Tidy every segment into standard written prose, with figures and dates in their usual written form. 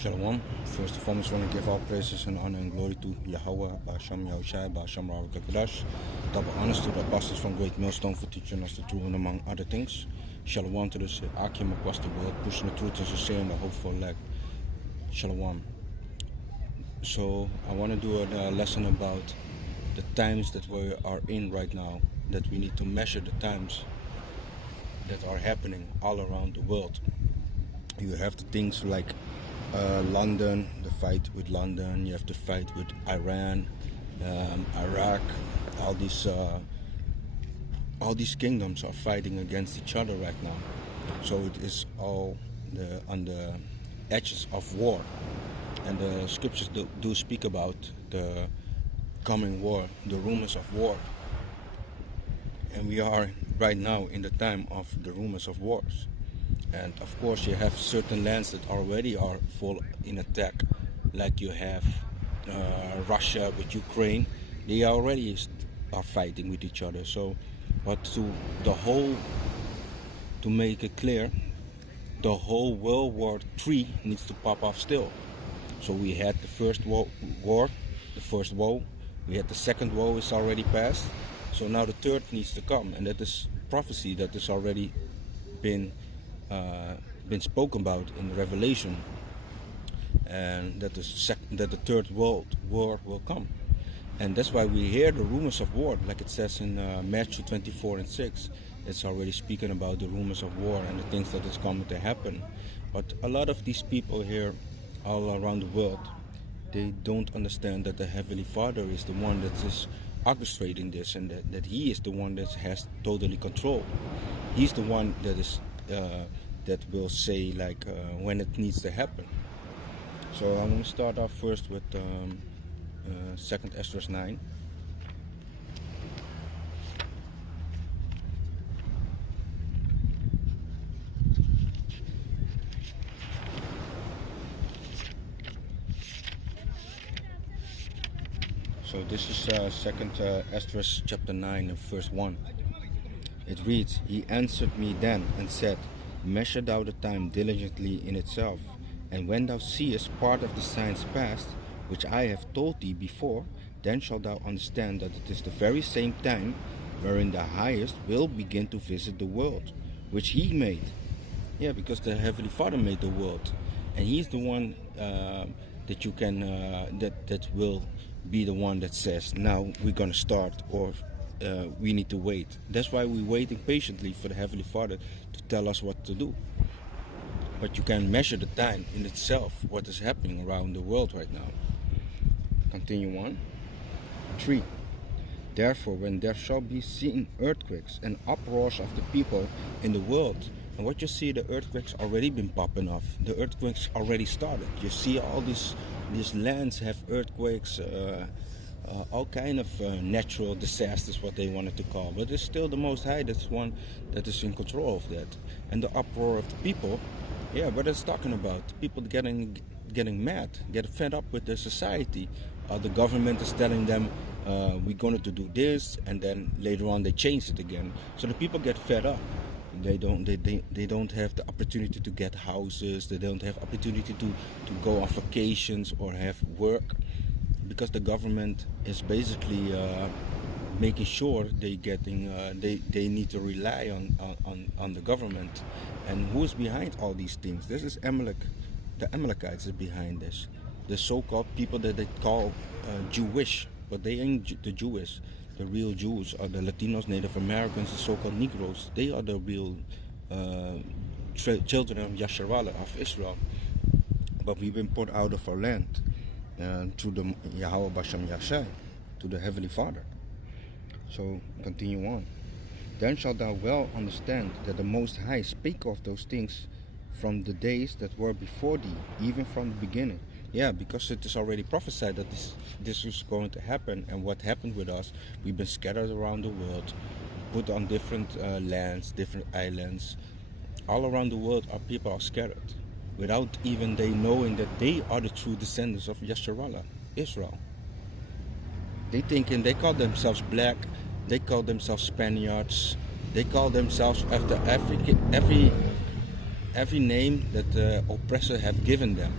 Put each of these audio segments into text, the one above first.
Shalom. First and foremost, I want to give all praises and honor and glory to Yahweh, Ba'asham Yahushai, Ba'asham Ravakakadash. Double honors to the apostles from Great Millstone for teaching us the truth and among other things. Shalom to the Akim across the world, pushing the truth and sharing the hope for elect. Shalom. So I want to do a lesson about the times that we are in right now, that we need to measure the times that are happening all around the world. You have the things like London, the fight with London. You have the fight with Iran, Iraq. All these kingdoms are fighting against each other right now. So it is all on the edges of war. And the scriptures do speak about the coming war, the rumors of war. And we are right now in the time of the rumors of wars. And of course you have certain lands that already are full in attack, like you have Russia with Ukraine. They already are fighting with each other. So, but to make it clear, the whole World War III needs to pop off still. So we had the first war, the first woe. We had the second woe is already passed. So now the third needs to come, and that is prophecy that has already been spoken about in Revelation, and that the third world war will come. And that's why we hear the rumors of war, like it says in Matthew 24:6. It's already speaking about the rumors of war and the things that is coming to happen. But a lot of these people here all around the world, they don't understand that the Heavenly Father is the one that is orchestrating this, and that He is the one that has totally control. He's the one that is that will say like when it needs to happen. So I'm going to start off first with 2nd Esdras 9. So this is 2nd Esdras chapter 9 and verse 1. It reads, "He answered me then and said, Measure thou the time diligently in itself, and when thou seest part of the signs past, which I have told thee before, then shalt thou understand that it is the very same time wherein the highest will begin to visit the world, which He made." Yeah, because the Heavenly Father made the world, and He's the one that you can that will be the one that says, now we're gonna start, or we need to wait. That's why we're waiting patiently for the Heavenly Father to tell us what to do. But you can measure the time in itself, what is happening around the world right now. Continue on. 3. Therefore, when there shall be seen earthquakes and uproars of the people in the world, and what you see, the earthquakes already been popping off. The earthquakes already started. You see all these lands have earthquakes, all kind of natural disasters, what they wanted to call, but it's still the Most High that's one that is in control of that. And the uproar of the people, yeah, what it's talking about, people getting mad, get fed up with their society. The government is telling them we're going to do this, and then later on they change it again. So the people get fed up. They don't have the opportunity to get houses. They don't have opportunity to go on vacations or have work, because the government is basically making sure they need to rely on the government. And who's behind all these things? This is Amalek. The Amalekites are behind this. The so-called people that they call Jewish, but they ain't the Jewish. The real Jews are the Latinos, Native Americans, the so-called Negroes. They are the real children of Yasharallah, of Israel. But we've been put out of our land through the Yahweh Basham Yashai, to the Heavenly Father. So continue on. Then shalt thou well understand that the Most High spake of those things from the days that were before thee, even from the beginning. Yeah, because it is already prophesied that this is going to happen. And what happened with us, we've been scattered around the world, put on different lands, different islands. All around the world, our people are scattered, without even they knowing that they are the true descendants of Yasharallah, Israel. They call themselves black, they call themselves Spaniards, they call themselves after every name that the oppressor have given them.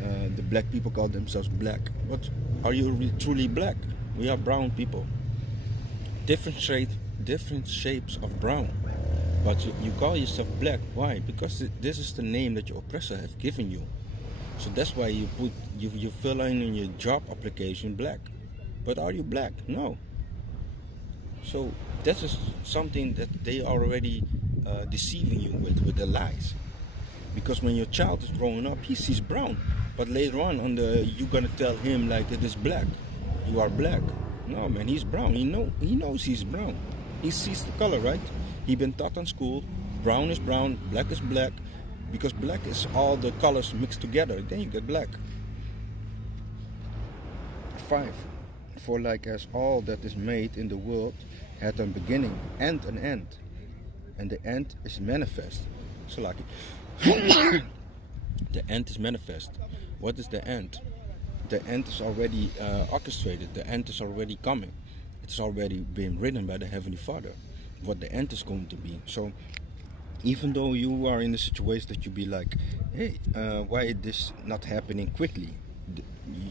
The black people call themselves black. But are you truly black? We are brown people. Different shapes of brown. But you call yourself black. Why? Because this is the name that your oppressor have given you. So that's why you fill in your job application black. But are you black? No. So this is something that they are already deceiving you with the lies. Because when your child is growing up, he sees brown. But later on you're gonna tell him like it is black. You are black. No man, he's brown. He knows he's brown. He sees the color, right? He been taught in school. Brown is brown, black is black. Because black is all the colors mixed together. Then you get black. 5. For like as all that is made in the world had a beginning and an end, and the end is manifest. So like the end is manifest. What is the end? The end is already orchestrated. The end is already coming. It's already been written by the Heavenly Father what the end is going to be. So even though you are in a situation that you be like, hey, why is this not happening quickly?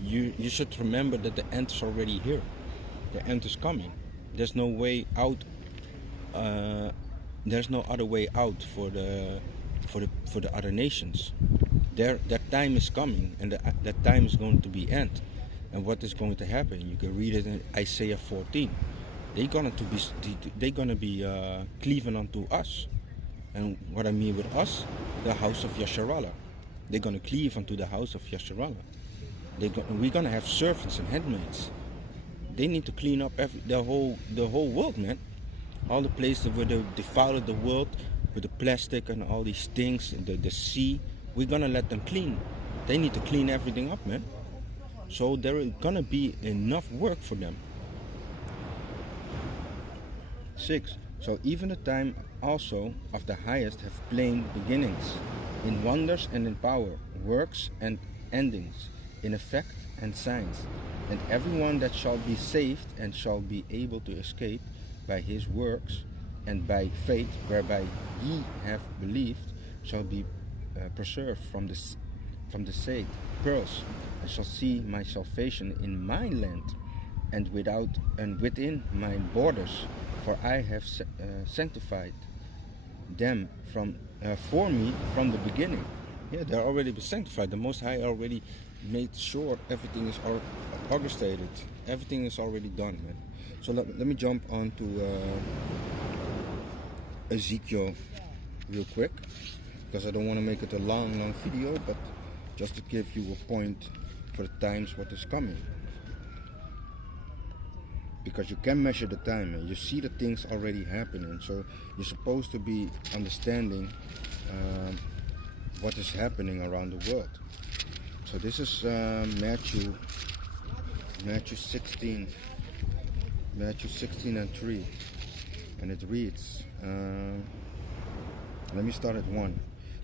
You should remember that the end is already here. The end is coming. There's no way out. There's no other way out for the other nations. That time is coming, and that time is going to be end. And what is going to happen? You can read it in Isaiah 14. They're gonna be cleaving unto us. And what I mean with us, the house of Yasharallah. They're gonna cleave unto the house of Yasharallah. We're gonna have servants and handmaids. They need to clean up the whole world, man. All the places where they defiled the world with the plastic and all these things, the sea. We're gonna let them clean. They need to clean everything up, man. So there is gonna be enough work for them. 6. So even the time also of the highest have plain beginnings, in wonders and in power, works and endings, in effect and signs. And everyone that shall be saved and shall be able to escape by his works and by faith whereby ye have believed shall be preserved from the sake pearls. I shall see my salvation in my land and within my borders, for I have sanctified them for me from the beginning. Yeah, they're already been sanctified. The Most High already made sure everything is orchestrated. Everything is already done, man. So let me jump on to Ezekiel real quick, because I don't want to make it a long video, but just to give you a point for the times what is coming. Because you can measure the time and you see the things already happening, so you're supposed to be understanding what is happening around the world. So this is Matthew 16 and 3, and it reads, let me start at 1.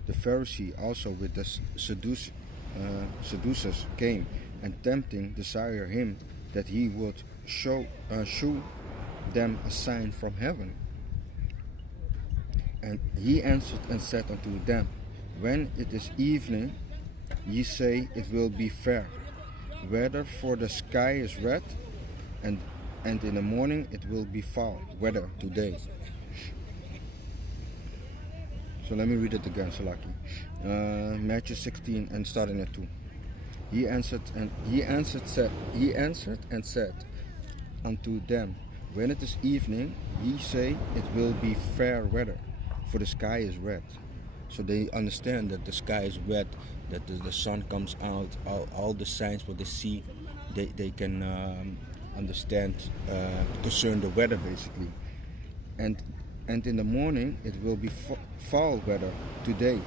The Pharisee also with the seducers came, and tempting desired him that he would shew them a sign from heaven. And he answered and said unto them, when it is evening, ye say it will be fair weather, for the sky is red, and in the morning it will be foul weather today. So let me read it again, Salaki. Matthew 16 and starting at 2. He answered and said unto them, when it is evening, ye say it will be fair weather, for the sky is red. So they understand that the sky is red, that the sun comes out, all the signs what they see, they can understand concern the weather basically. And in the morning it will be foul weather today.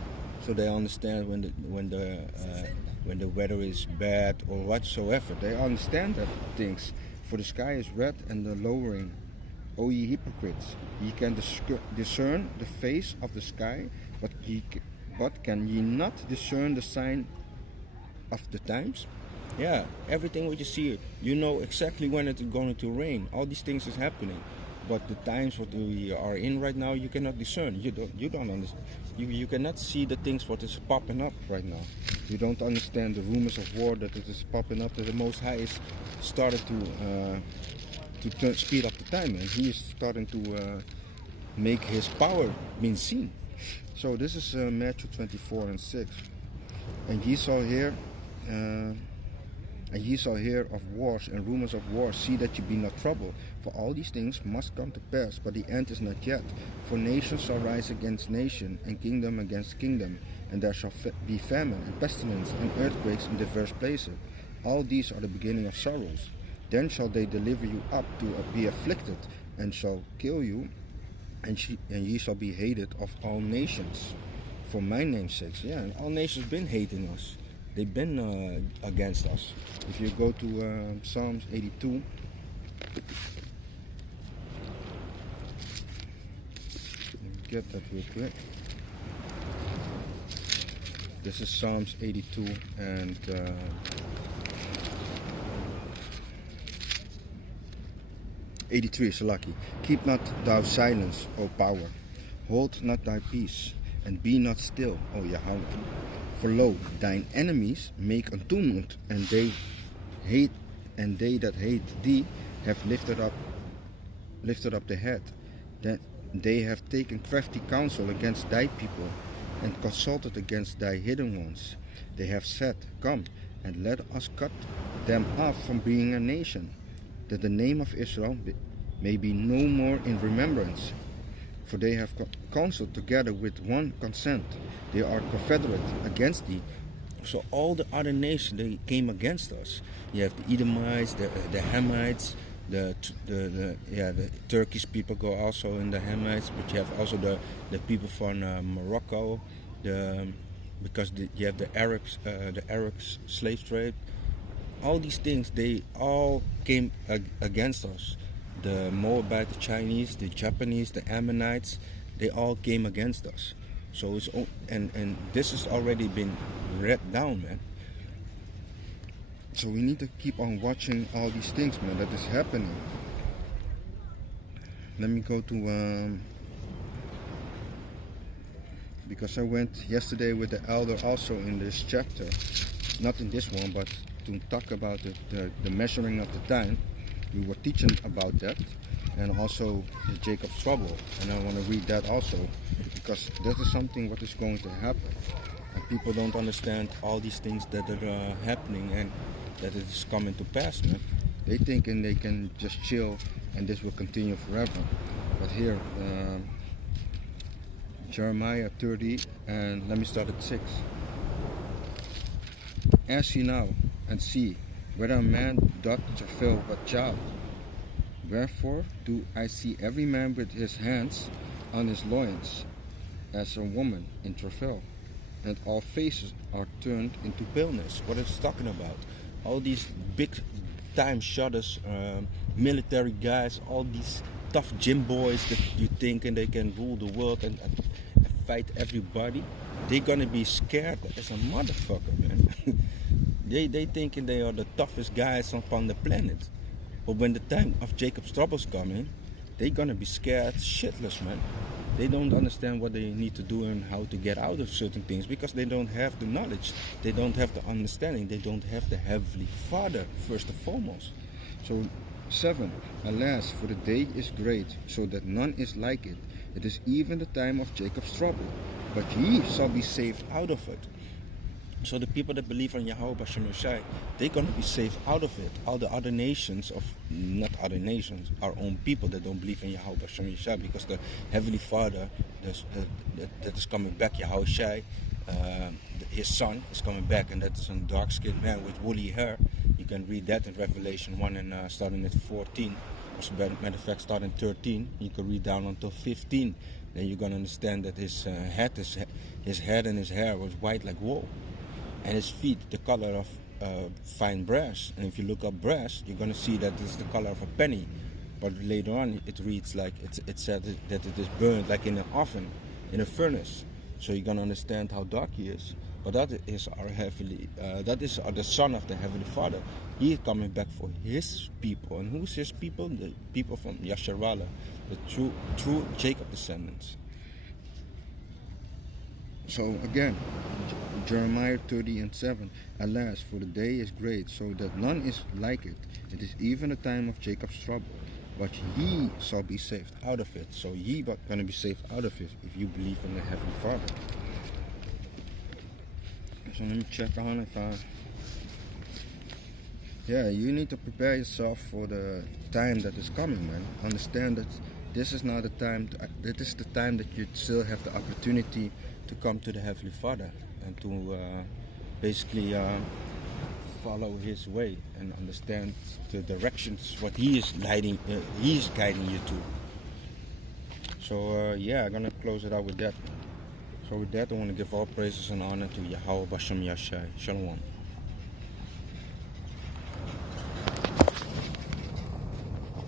So they understand when the weather is bad or whatsoever. They understand that things. For the sky is red and the lowering. O ye hypocrites, ye can discern the face of the sky, but can ye not discern the sign of the times? Yeah, everything what you see, you know exactly when it's going to rain. All these things is happening, but the times what we are in right now, you cannot discern. You don't understand. You cannot see the things what is popping up right now. You don't understand the rumors of war that it is popping up, that the Most High is started to speed up the time, and He is starting to make His power being seen. So this is Matthew 24:6. And ye shall hear of wars and rumors of wars. See that ye be not troubled, for all these things must come to pass, but the end is not yet. For nation shall rise against nation, and kingdom against kingdom, and there shall be famine and pestilence and earthquakes in diverse places. All these are the beginning of sorrows. Then shall they deliver you up to be afflicted, and shall kill you, and ye shall be hated of all nations, for my name's sake. Yeah, and all nations been hating us. They've been against us. If you go to Psalms 82, let me get that real quick. This is Psalms 82 and 83, Salaki. Keep not thou silence, O power. Hold not thy peace, and be not still, O Yahweh. For lo, thine enemies make a tumult, and they that hate thee have lifted up the head. That they have taken crafty counsel against thy people, and consulted against thy hidden ones. They have said, Come, and let us cut them off from being a nation, that the name of Israel may be no more in remembrance. For they have counseled together with one consent. They are confederate against thee. So all the other nations, they came against us. You have the Edomites, the Hamites, the Turkish people go also in the Hamites, but you have also the people from Morocco, because you have the Arabs slave trade. All these things, they all came against us. The Moabite, the Chinese, the Japanese, the Ammonites, they all came against us. So it's and this has already been read down, man. So we need to keep on watching all these things, man, that is happening. Let me go to because I went yesterday with the elder also in this chapter, not in this one, but to talk about the measuring of the time. We were teaching about that, and also the Jacob's trouble, and I want to read that also, because that is something what is going to happen, and people don't understand all these things that are happening and that it is coming to pass, man. They thinking they can just chill and this will continue forever, but here Jeremiah 30, and let me start at 6. Ask ye now and see whether a man doth travail with child. Wherefore do I see every man with his hands on his loins, as a woman in travail, and all faces are turned into paleness. What it's talking about? All these big time shotters, military guys, all these tough gym boys that you thinking they can rule the world and fight everybody. They're gonna be scared as a motherfucker, man. They thinking they are the toughest guys upon the planet. But when the time of Jacob's trouble's coming, they're gonna be scared shitless, man. They don't understand what they need to do and how to get out of certain things, because they don't have the knowledge, they don't have the understanding, they don't have the Heavenly Father first and foremost. So 7. Alas, for the day is great, so that none is like it. It is even the time of Jacob's trouble, but ye shall be saved out of it. So the people that believe on Yahweh Bashem Yoshai, they're going to be saved out of it. All the other nations, not other nations, our own people that don't believe in Yahweh Bashem Yoshai, because the Heavenly Father that is coming back, Yahweh Shai, his son is coming back, and that is a dark-skinned man with woolly hair. You can read that in Revelation 1 and starting at 14. Or matter of fact, starting 13, you can read down until 15. Then you're going to understand that his head and his hair was white like wool, and his feet the color of fine brass. And if you look up brass, you're going to see that it's the color of a penny. But later on, it reads like it said that it is burned like in an oven, in a furnace. So you're going to understand how dark he is. But that is our heavenly, that is the Son of the Heavenly Father. He is coming back for his people. And who's his people? The people from Yasharala, the true Jacob descendants. So again, Jeremiah 30:7. Alas, for the day is great, so that none is like it. It is even the time of Jacob's trouble. But ye shall be saved out of it. So ye are going to be saved out of it if you believe in the Heavenly Father. So let me check on if yeah, you need to prepare yourself for the time that is coming, man. Understand that this is not the time. That is the time that you still have the opportunity to come to the Heavenly Father and to basically follow His way and understand the directions what He is guiding you to. So yeah, I'm gonna close it out with that. So with that, I want to give all praises and honor to Yahweh Bashem Yashai. Shalom.